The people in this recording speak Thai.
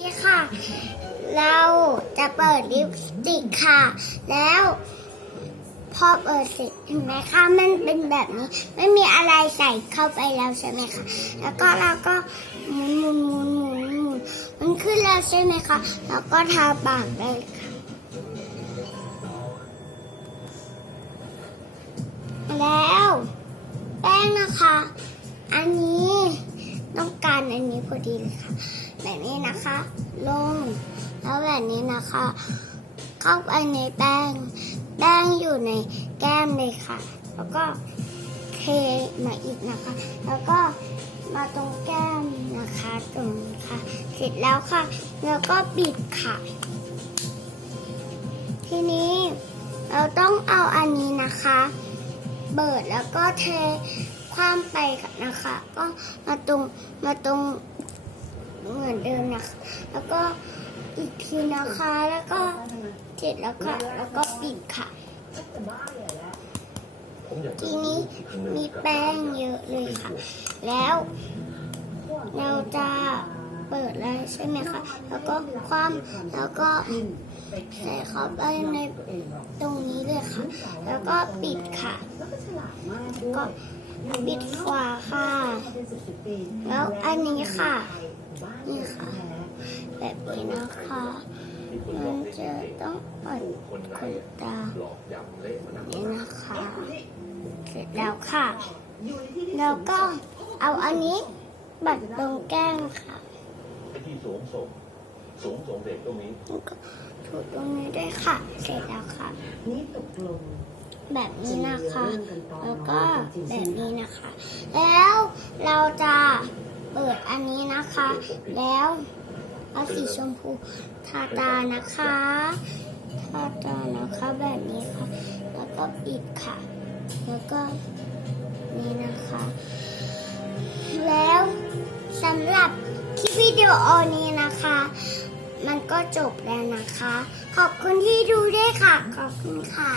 นี่ค่ะ เราจะเปิดลิปสติกค่ะ แล้วพอเปิดเสร็จเห็นไหมคะมันเป็นแบบนี้ ไม่มีอะไรใส่เข้าไปแล้วใช่ไหมคะ แล้วก็เราก็หมุนหมุนหมุนหมุนหมุนมันขึ้นแล้วใช่ไหมคะ แล้วก็ทาปากได้ค่ะ แล้วแป้งนะคะ อันนี้ต้องการอันนี้พอดีเลยค่ะ แบบนี้นะคะ ลง แล้วแบบนี้นะคะ เข้าไปในแป้ง แป้งอยู่ในแก้มเลยค่ะ แล้วก็เทมาอีกนะคะ แล้วก็มาตรงแก้มนะคะตรงนี้ค่ะ เสร็จแล้วค่ะ แล้วก็ปิดค่ะ ทีนี้เราต้องเอาอันนี้นะคะ เบิดแล้วก็เทคว่ำไปกันนะคะ ก็มาตรงมาตรง เหมือนเดิมนะคะ แล้วก็อีกทีนะคะ แล้วก็เสร็จแล้วค่ะแล้วก็ปิดค่ะ ทีนี้มีแป้งเยอะเลยค่ะ แล้วเราจะเปิดเลยใช่ไหมคะ แล้วก็คว่ำแล้วก็ใส่เข้าไปในตรงนี้เลยค่ะ แล้วก็ปิดค่ะก็ปิดฝาค่ะ แล้วอันนี้ค่ะ นี่ค่ะ แบบนี้นะคะมันจะต้องเปิดขนตานี่นะคะเสร็จแล้วค่ะ แล้วก็เอาอันนี้บัดตรงแก้มค่ะที่สูงส่งสูงส่งเด็กตรงนี้ก็ถูตรงนี้ด้วยค่ะ เสร็จแล้วค่ะ นี่ตกลงแบบนี้นะคะ แล้วก็แบบนี้นะคะ แล้วเราจะ ปิดอันนี้นะคะ แล้วเอาสีชมพูทาตานะคะทาตานะคะแบบนี้ค่ะ แล้วก็ปิดค่ะ แล้วก็นี่นะคะ แล้วสำหรับคลิปวิดีโอนี้นะคะ มันก็จบแล้วนะคะ ขอบคุณที่ดูด้วยค่ะ ขอบคุณค่ะ